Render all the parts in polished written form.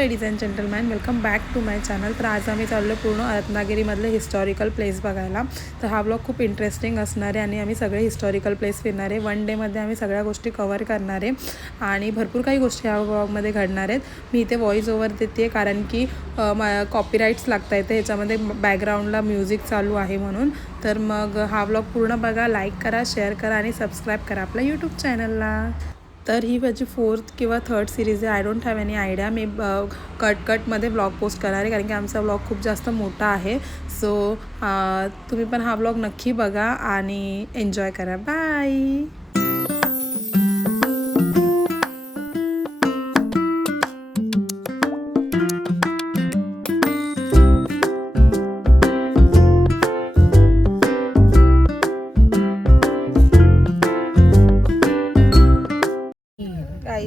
Ladies and gentleman, welcome back to my channel. तर आज आम्ही चाललो पूर्ण रत्नागिरीमधले हिस्टॉरिकल प्लेस बघायला. तर हा ब्लॉग खूप इंटरेस्टिंग असणार आहे आणि आम्ही सगळे हिस्टॉरिकल प्लेस फिरणार आहे. वन डेमध्ये आम्ही सगळ्या गोष्टी कवर करणार आहे आणि भरपूर काही गोष्टी ह्या ब्लॉगमध्ये घडणार आहेत. मी इथे व्हॉईस ओव्हर देते कारण की कॉपीराईट्स लागत आहेत ह्याच्यामध्ये, बॅकग्राऊंडला म्युझिक चालू आहे म्हणून. तर मग हा ब्लॉग पूर्ण बघा, लाईक करा, शेअर करा आणि सबस्क्राईब करा आपल्या यूट्यूब चॅनलला. तर ही माझी 4th किंवा 3rd सिरीज आहे. I don't have any idea. मी कटमध्ये ब्लॉग पोस्ट करणार आहे कारण की आमचा ब्लॉग खूप जास्त मोठा आहे. सो तुम्ही पण हा ब्लॉग नक्की बघा आणि एन्जॉय करा. बाय.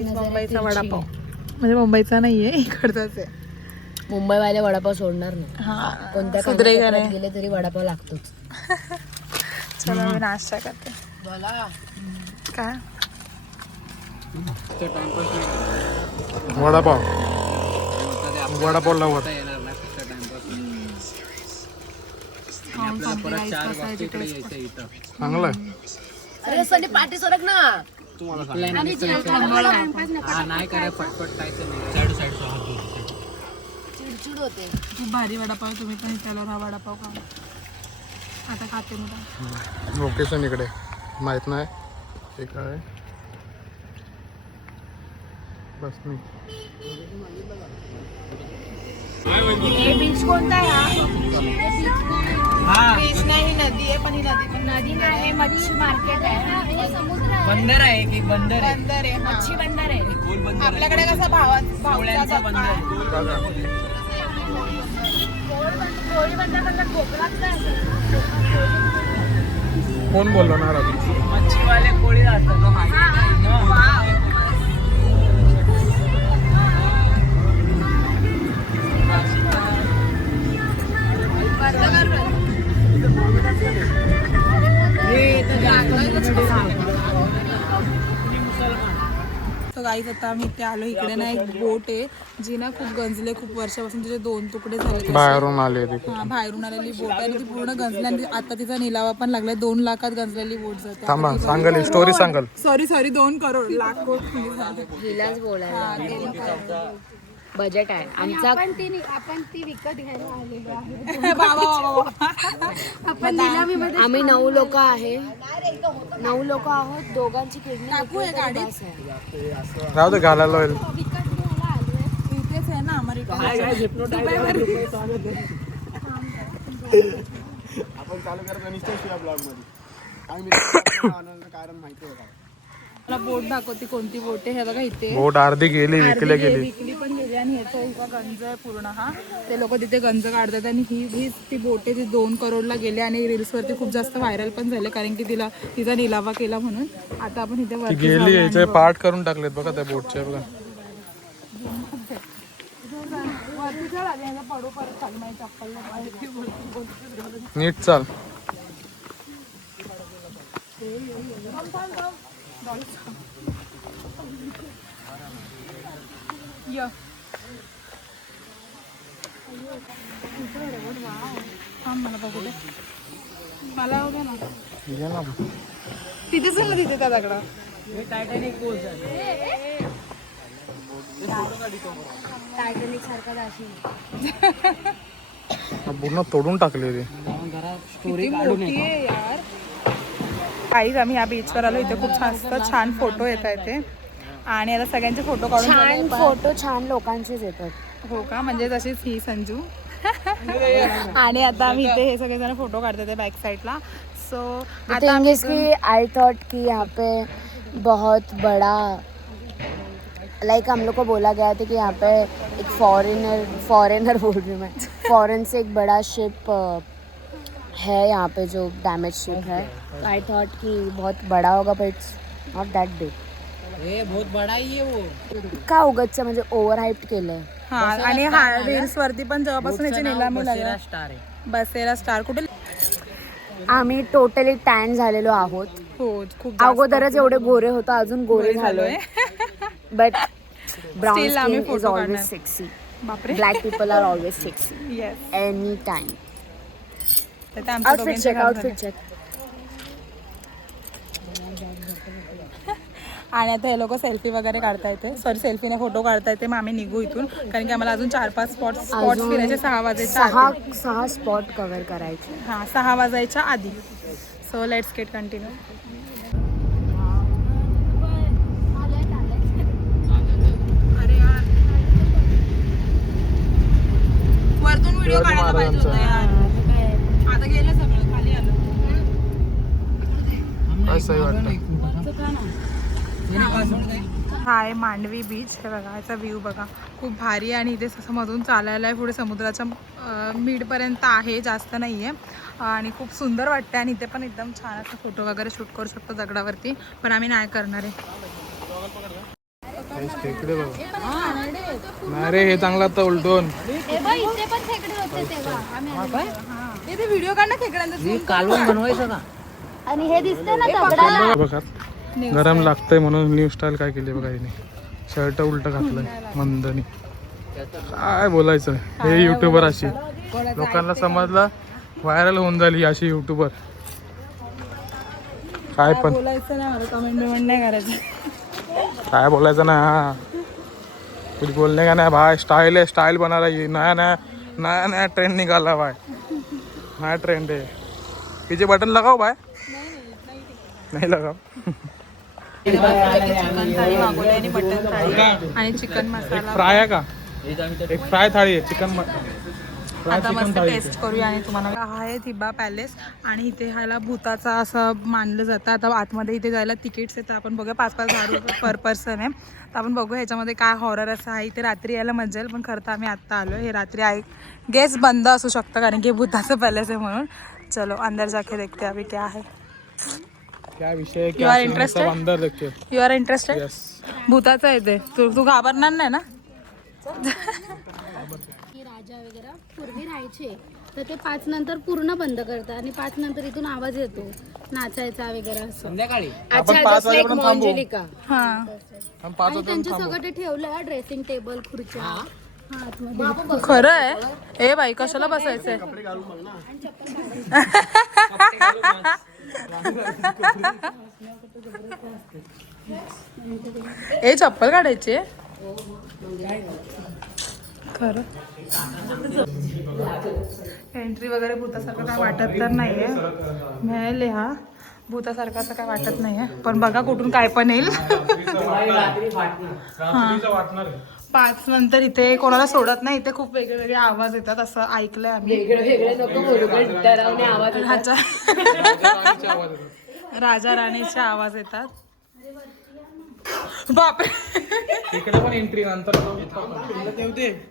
मुंबईचा वडापाव म्हणजे मुंबईचा नाहीये, इकडचाच आहे. मुंबईवाले वडापाव सोडणार नाही. कोणत्या कानाकोपऱ्यात गेले तरी वडापाव लागतोच. चला मी नाश्ता करते. काय वडापाव लावत चांगलं आहे. अरे सनी पार्टी सोडक ना. चिडचिड होते. खूप भारी वडापाव. तुम्ही पण इथे हा वडापाव खा. आता खाते मी. लोकेशन इकडे माहित नाही ते काय. बस मी बीच कोणता आहे हा? बीच नाही, नदी आहे. पण ही नदी नाही, मच्छी मार्केट आहे. बंदर आहे की बंदर आहे. बंदर आहे. मच्छी बंदर आहे. आपल्याकडे कसं भावाचा बंदर. कोळी बंदर म्हणजे कोकणात नाही. कोण बोललो ना राजू? मच्छीवाले कोळी असतात. तर गाईज आता आम्ही इथे आलो. इकडे ना एक बोट आहे जी ना खूप गंजले, खूप वर्षापासून तिचे 2 तुकडे झाले. बाहेरून आले ते. हा, बाहेरून आलेली बोट आहे आणि ती पूर्ण गंजली आणि आता तिचा निलावा पण लागलाय. 2 लाखात गंजलेली बोट जाते. थांबा, सांगल स्टोरी सांगल. सॉरी 2 करोड लाख कोटी. हिलाच बोलायला बजेट आहे आमचा. आपण ती विकत घ्यायला आलेलो आहे. आपण आम्ही 9 लोक आहे. 9 लोक आहोत. दोघांची किडनी टाकू आहे गाडीत. राहू दे, घालायला होईल. विकत घ्यायला आलोय. इथेच आहे ना अमेरिका. आपण चालू करतो निश्चित ब्लॉग मध्ये. कारण माहिती आहे का? मला बोट दाखवते कोणती बोट आहे. हे बघा इथे बोट अर्धी गेली, विकली गेली. विकली पण गेली आणि ह्याचा इतका गंज आहे पूर्ण. हा, ते लोक तिथे गंज काढतात आणि हीच ती बोट आहे. ती 2 करोडला गेली आणि रील्सवरती खूप जास्त व्हायरल पण झाले कारण की तिचा निलावा केला म्हणून. आता आपण इथे वरती गेली, याचे पार्ट करून टाकलेत बघा त्या बोटचे. बघा नीट चाल. मला बघू दे. मला हो ना ये ना. तिथेच ना, तिथे त्या दगडा. टायटॅनिक पोच आहे. टायटॅनिक सारखा दाशी. पूर्ण तोडून टाकले ते. स्टोरी मोठी आहे यार. काहीच आम्ही या बीचवर आलो. इथे खूप छान फोटो येत आहेत ते आणि आता सगळ्यांचे फोटो काढून छान फोटो छान लोकांचेच येतात. हो का? म्हणजे तशीच ही संजू. आणि आता आम्ही इथे हे सगळेजण फोटो काढते बॅक साईडला. सो आता आई थॉट कि यहाँ पे बहुत बड़ा लाइक हम लोग को बोला गया था कि यहाँ पे एक फॉरेनर बोल रही मैं, फॉरेन से एक बड़ा शिप है यहाँ पे जो डैमेज शिप है. आई थॉट कि बहुत बड़ा होगा but it's not that big. बहुत बड़ा ही है वो. का उगच म्हणजे ओव्हर हाईप केलंय. हा, आणि रील्स वरती पण जेव्हापासून याची निलामी लागली. स्टार आहे. बसेरा स्टार कुठे आम्ही टोटली टॅन झालेलो आहोत. हो खूप अगोदरच एवढे गोरे होतो, अजून गोरे झालोय. बट Still आम्ही ब्राउन photo इज ऑलवेज काढणार. सेक्सी. बापरे. Black people are always sexy yes. Any time. तर ते आमच्या आउटफिट दोघींचे चेक, घालून आउटफिट चेक. आणि आता हे लोक सेल्फी वगैरे काढता येते. सॉरी, सेल्फीने फोटो काढता येते. मग आम्ही निघू इथून, कारण की आम्हाला अजून 4-5 स्पॉट्स फिरायचे. 6 वाजायच्या आधी. सहा स्पॉट कव्हर करायचे. हां, 6 वाजायच्या आधी. So let's get continue. अरे यार, वरतून व्हिडिओ काढायला पाहिजे होता यार. आता गेलं सगळं, खाली आलं. असंही वाटतं. हा आहे मांडवी बीच. हे बघा, याचा व्ह्यू बघा, खूप भारी आहे. आणि इथे असं मधून चालायला आहे, पुढे समुद्राच्या मिडपर्यंत आहे, जास्त नाही आहे. आणि खूप सुंदर वाटते. आणि इथे पण एकदम छान असं फोटो वगैरे शूट करू शकतो दगडावरती, पण आम्ही नाही करणार आहे. खेकडे बघा. नाही रे, हे चांगलं आता उलटून. इथे पण खेकडे होते तेव्हा आम्ही इथे व्हिडिओ काढ ना खेकड्यांचा. कालवण बनवायचं का? आणि हे दिसते ना दगडाला. बघा गरम लागतंय म्हणून न्यू स्टाईल काय केली बघा हिने. शर्ट उलट घातलंय मंदनी. काय बोलायचं, हे युट्यूबर अशी लोकांना समजलं, व्हायरल होऊन झाली अशी युट्यूबर. काय पण बोलायचं नाही, मला कमेंट बिमेंट नाही करायचं. काय बोलायचं ना. हा कुछ बोलने का नाही भाई. स्टाइल है, स्टाइल बना रही है. नया नया ट्रेंड निकाला भाई. नया ट्रेंड है. पीछे बटन लगाओ भाई. नहीं लगाओ. चिकन थाळी मागवली आणि मटन थाळी आणि चिकन मसाला. फ्राय आहे का? एक फ्राय थाळी आहे. चिकन आता मस्त टेस्ट करूया. आणि तुम्हाला हा आहे थिबा पॅलेस. आणि इथे ह्याला भूताचा असं मानलं जातं. आता आतमध्ये इथे जायला तिकीट्स आहेत. आपण बघूया 5,000 रुपये पर पर्सन आहे. तर आपण बघू ह्याच्यामध्ये काय हॉरर असं आहे. इथे रात्री यायला मजा येईल, पण खरं तर आम्ही आत्ता आलो. हे रात्री गेस बंद असू शकतं, कारण की भूताचं पॅलेस आहे म्हणून. चलो अंदर जाके देखते अभी क्या है. क्या विषय. You are interested? अंदर देखते. You are interested? भूताचं आहे ते. तू घाबरणार नाही ना? राजा वगैरे पूर्वी राहायचे, तर ते 5 नंतर पूर्ण बंद करतात आणि 5 नंतर इथून आवाज येतो नाचायचा वगैरे असं. संध्याकाळी अच्छा, जस्ट लाईक मंजुलिका. हां, आणि त्यांचं सगळं ते ठेवलं ड्रेसिंग टेबल, खुर्च्या. हा, आतमध्ये. खरं आहे. ए बाई, कशाला बसायचंय? ए, चप्पल काढायची खरं. एंट्री वगैरे भूतासारखं काय वाटत तर नाहीये. मिळेल हा भूतासारखं असं काय वाटत नाहीये, पण बघा कुठून काय पण येईल. हां, 5 नंतर इथे कोणाला सोडत नाही. इथे खूप वेगळे वेगळे आवाज येतात असं ऐकलंय आम्ही. राजा राणीचे आवाज येतात. बापरे, इकडे पण एंट्री नंतर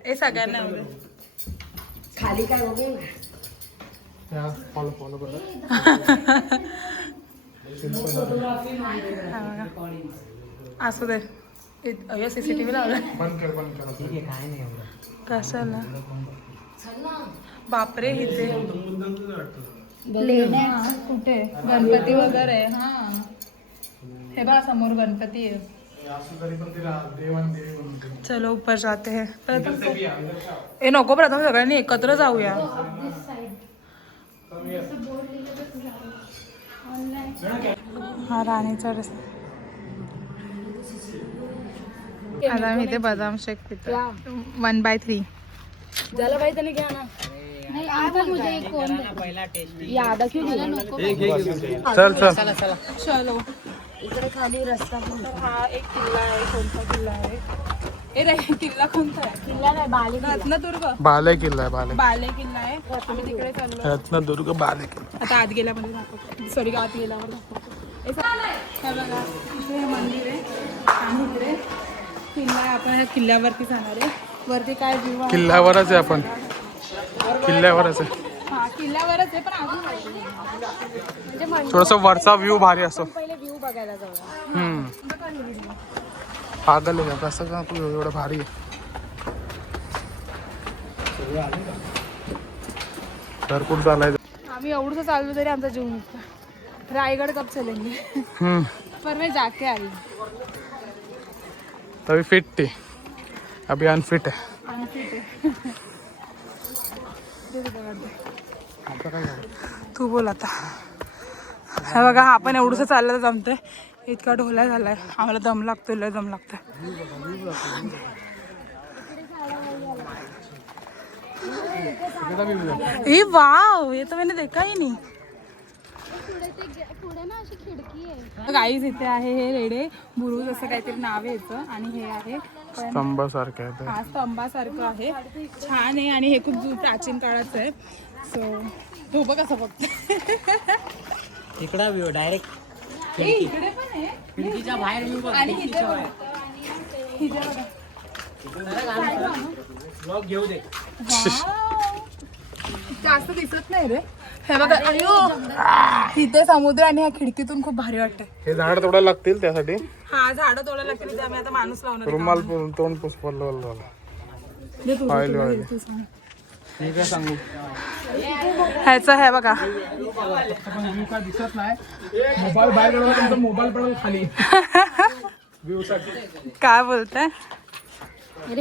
हे सगळ्यांना खाली काय बघेल. फॉलो करा. असू दे. CCTV लावलं. बंद करा. काय नाही एवढं. कशाला? बापरे, इथे कुठे गणपती वगैरे. हा, हे बघा समोर गणपती आहे. चलो ऊपर जाते हैं. ए नको, प्रथम सगळ्यांनी एकत्र जाऊया. हा राणीचा रस्ता. आता मी इथे बदाम शेक पितो 1/3. झालं बाई, त्याने घ्या ना. नाही, अंकल मुझे एक कोन दे. पहिला टेस्ट. यादा क्यों मला नको. चल. चलो. इकडे खाली रस्ता पण तर हा एक किल्ला आहे. कोणता किल्ला आहे? ए रे, किल्ला कोणता आहे? किल्ला काय बाली. रत्नदुर्ग बाले किल्ला आहे. बाले किल्ला आहे. आम्ही तिकडे चाललो. रत्नदुर्ग बाले किल्ला. आता आत गेल्यामध्ये दाखवतो. सॉरी, आत गेल्यावर दाखवतो. हे बघा, इथे हे मंदिर आहे आणि इकडे किल्ला आहे. आपण या किल्ल्यावरती जाणार आहे. वरती काय व्ह्यू आहे? किल्ल्यावरच आहे आपण. किल्ल्यावरच आहे. हा, किल्ल्यावरच आहे, पण अजून म्हणजे थोडासा वरचा व्ह्यू भारी असतो. पहिले व्ह्यू बघायला जाऊया. पागल आहे का कसं का तू एवढं भारी आहे. भरपूर चालायचं. आम्ही एवढंच चाललो तरी आमचा जीव निघतो. रायगड कब चलेंगे. पर मैं जाके आई. तभी फिट थी, अभी अनफिट है. तू बोल आता. हे बघा आपण एवढंसं चाललं तर जमतंय. इतका ढोला झालाय आम्हाला. दम लागतोय, लय दम लागतोय. ए वाव, ये तो मैंने देखा ही नहीं. पुढे ना अशी खिडकी आहे. गाईज इथे आहे हे रेडे बुरुज असं काहीतरी नाव आहे याचं. आणि हे आहे पण स्तंभासारखं आहे ते. हा स्तंभासारखं आहे. छान आहे आणि हे खूप प्राचीन काळाचं आहे. सो उभं कसं फक्त इकडा व्ह्यू डायरेक्ट इकडे पण आहे. खिडकीच्या बाहेर व्ह्यू बघ. आणि इथे बघा. इथे बघा. ब्लॉग घेऊ दे. वाव. जास्त दिसत नाही रे. हे बघा, अयो इथे समुद्र आणि ह्या खिडकीतून खूप भारी वाटतंय. हे झाड तोडायला लागतील त्यासाठी. हा झाडं तोडायला लागतील. इथे आम्ही आता माणूस लावणार आहे. रुमाल तोंड पुसपलं दे तू, पाहिलं, तुला पाहिलं. तू सांग. मी काय सांगू. ह्याचं हे बघा. दिसत नाही. मोबाईल बाहेर गेला तुमचा मोबाईल पडेल खाली. काय बोलताय?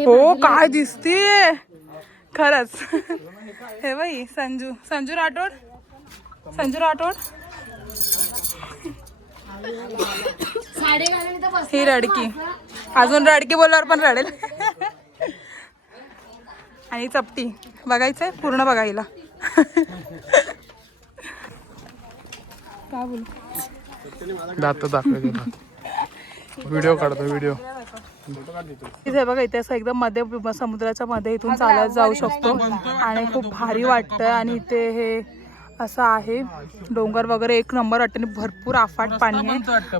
हो काय दिसतीये खरंच. हे बाई संजू राठोड. ही रडकी अजून रडकी बोलल्यावर पण रडेल. आणि चपटी बघायचंय पूर्ण बघायला. काय बोल दात दाखवायचे. व्हिडिओ काढतो व्हिडिओ. इथे बघा इथे असं एकदम मध्ये समुद्राच्या मध्ये इथून चालत जाऊ शकतो आणि खूप भारी वाटतं. आणि इथे हे असं आहे डोंगर वगैरे एक नंबर वाटतं आणि भरपूर अफाट पाणी आहे.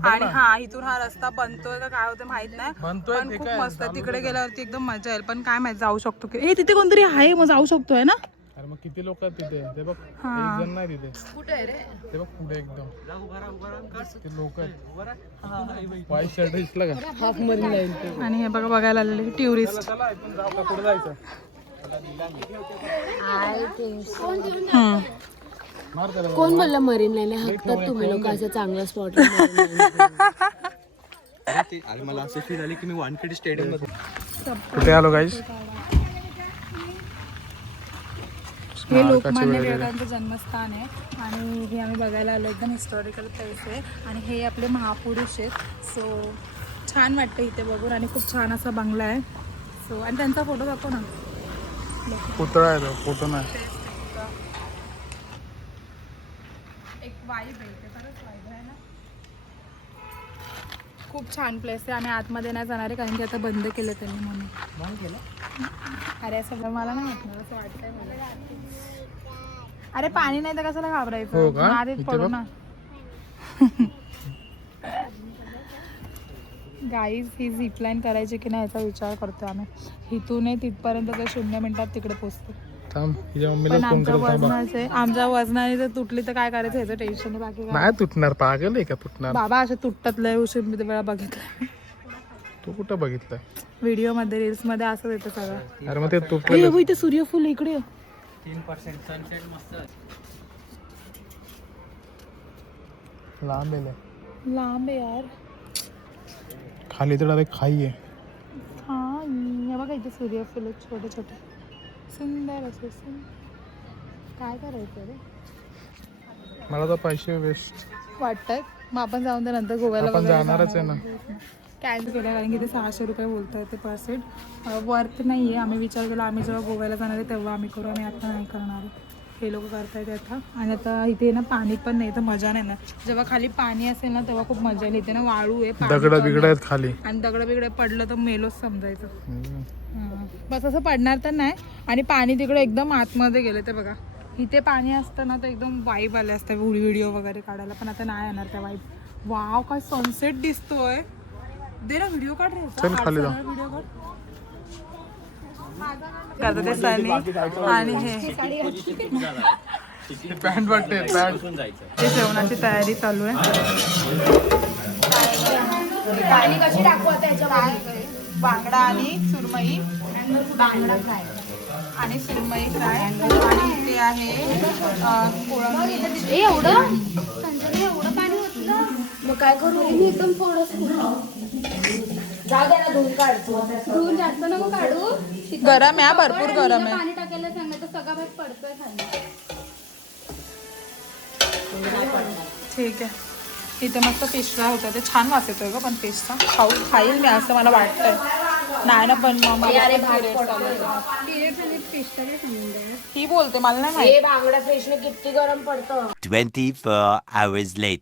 आणि हा इथून हा रस्ता बनतोय का काय होतं माहित नाही पण खूप मस्त. तिकडे गेल्यावरती एकदम मजा येईल. पण काय माहित जाऊ शकतो की हे तिथे कोणतरी आहे मग जाऊ शकतोय ना. अरे मग किती लोक आहेत तिथे. ते बघ एक जण नाही तिथे. कुठे आहे रे. ते बघ पुढे एकदम ते लोक आहेत. व्हाईट शर्ट दिसला का. Half marine line. आणि हे बघा बघायला आलेले टुरिस्ट. पुढे जायचं. कोण बोलला मरीन लाईन हक्कात तुम्ही लोक असं चांगलं स्पॉट. मला असं फील झाली की मी वानखेडे स्टेडियम कुठे आलो गाईस. हे लोकमान्य टिळकांचं जन्मस्थान आहे. आणि हे आम्ही बघायला आलो. एकदम हिस्टॉरिकल प्लेस आहे. आणि हे आपले महापुरुष आहेत. सो छान वाटतं इथे बघून. आणि खूप छान असा बंगला आहे. सो आणि त्यांचा फोटो दाखव ना. पुतळा आहे तो. फोटो नाही. एक वाईब आहे इथे. खरंच वाईब आहे ना. खूप छान प्लेस आहे. आणि आतमध्ये नाही जाणार आहे कारण की आता बंद केलं त्यांनी म्हणून. अरे असं मला नाही वाटणार असं वाटतंय मला. अरे पाणी नाही तर कशाला घाबरायचं. हो का? मातीत इथे पडू बघ. ना. गाईज ही झिपलाईन करायची की नाही याचा विचार करतोय आम्ही. इथून तिथपर्यंत तर 0 मिनिटात तिकडे पोहोचतो. थांब हिच्या मम्मीला पण फोन आमच्या करतो. वजनाचे आमच्या वजनाने जर तुटली तर काय करायचं ह्याचं टेन्शन आहे. बाकी काय नाही तुटणार. पागल आहे का तुटणार. बाबा असे तुटतात लय उशीर मी वेळा बघितलं. तू कुठं बघितलंय. व्हिडिओ मध्ये रील्स मध्ये असं येतं सगळं. अरे मग ते तुटलं. हे इथे सूर्यफूल इकडे 3% सनसेट मस्त. लांब आहे लय. लांब आहे यार. खाली तर एक खाई आहे. हा हे बघा इथे सूर्यफूल आहेत छोटे छोटे सुंदर असे. काय करायचं रे. मला तर पैसे वेस्ट वाटतात. मग आपण जाऊन तर नंतर गोव्याला आपण वगैरे जाणारच आहे ना. कॅन्सल केलं कारण की ते 600 रुपये बोलत आहे ते पर सेट. वर्थ नाही आहे. आम्ही विचार केला आम्ही जेव्हा गोव्याला जाणार आहे तेव्हा आम्ही करू. आम्ही आता नाही करणार. हे लोक करतायत आता. आणि आता इथे ना पाणी पण नाही तर मजा नाही ना. जेव्हा खाली पाणी असेल ना तेव्हा खूप मजा येईल. इथे ना वाळू आहे. दगड बिगड आहेत खाली. आणि दगड बिगड पडलं तर मेलोच समजायचं. बस असं पडणार तर नाही. आणि पाणी तिकडे एकदम आतमध्ये गेलं ते बघा. इथे पाणी असतं ना तर एकदम वाईब आले असतं व्हिडिओ वगैरे काढायला. पण आता नाही येणार त्या वाईब. वाव काय सनसेट दिसतोय. दे ना व्हिडिओ काढ रे. चल खाली जाऊ. व्हिडिओ काढ ते सनी. आणि हे पॅन्ट वाटते. ते जेवणाची तयारी चालू आहे. बांगडा आणि सुरमई. बांगडा फ्राय आणि सुरमई फ्राय. आणि ते आहे कोळंबी. एवढं संजय एवढं पाणी होतं. मग काय करू. एकदम थोडंसं जाऊ दे ना धुवून काढतो धुवून जास्त नको काढू. गरम आहे हा, भरपूर आणि गरम हिला आहे. पाणी टाकायला सांग, तर सगळा भात पडतोय खाली. ठीक आहे. इथे मस्त फिश फ्राय होतं, ते छान वास येतोय ग पण फिशचा. खाईल मी असं मला वाटतंय. नाही ना पण मग मला पण period चालू आहे. पिरियड्स आणि फिशचा काय संबंध आहे? ही बोलते मला नाही माहिती. हे बांगडा फ्रेशने किती गरम पडतं 24 hours later.